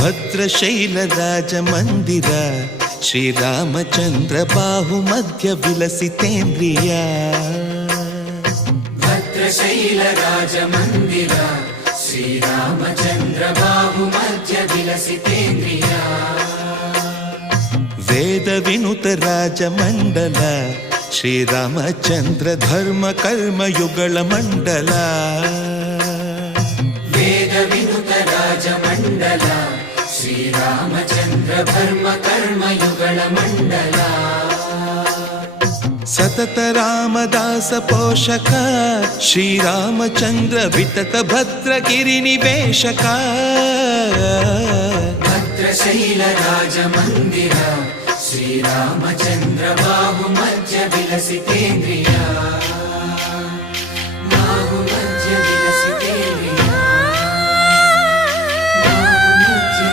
ಭದ್ರಶೈಲ ರಾಜ ಮಂದಿರ ಶ್ರೀರಾಮಚಂದ್ರ ಬಾಹು ಮಧ್ಯ ವಿಲಸಿತೇಂದ್ರಿಯ. ಭದ್ರಶೈಲ ರಾಜ ಮಂದಿರ ಶ್ರೀರಾಮಚಂದ್ರ ಬಾಹು ಮಧ್ಯ ವಿಲಸಿತೇಂದ್ರಿಯ. ವೇದ ವಿನುತ ರಾಜ ಮಂಡಲ ಶ್ರೀರಾಮಚಂದ್ರ ಧರ್ಮ ಕರ್ಮಯುಗಳ ಮಂಡಲ. ವೇದ ವಿನುತ ರಾಜ ಮಂಡಲ ಶ್ರೀರಾಮಚಂದ್ರ ಧರ್ಮ ಕರ್ಮಯುಗಳ ಮಂಡಲ. ಸತತ ರಾಮದಾಸ ಪೋಷಕ ಶ್ರೀರಾಮಚಂದ್ರ ವಿತತ ಭದ್ರಗಿರಿ ನಿವೇಶಕ. ಭದ್ರಶೈಲ ರಾಜ ಮಂದಿರ ಶ್ರೀರಾಮಚಂದ್ರ ಬಾಹು ಮಧ್ಯ ವಿಲಸಿತೇಂದ್ರಿಯ. ಬಾಹು ಮಧ್ಯ ವಿಲಸಿತೇಂದ್ರಿಯ.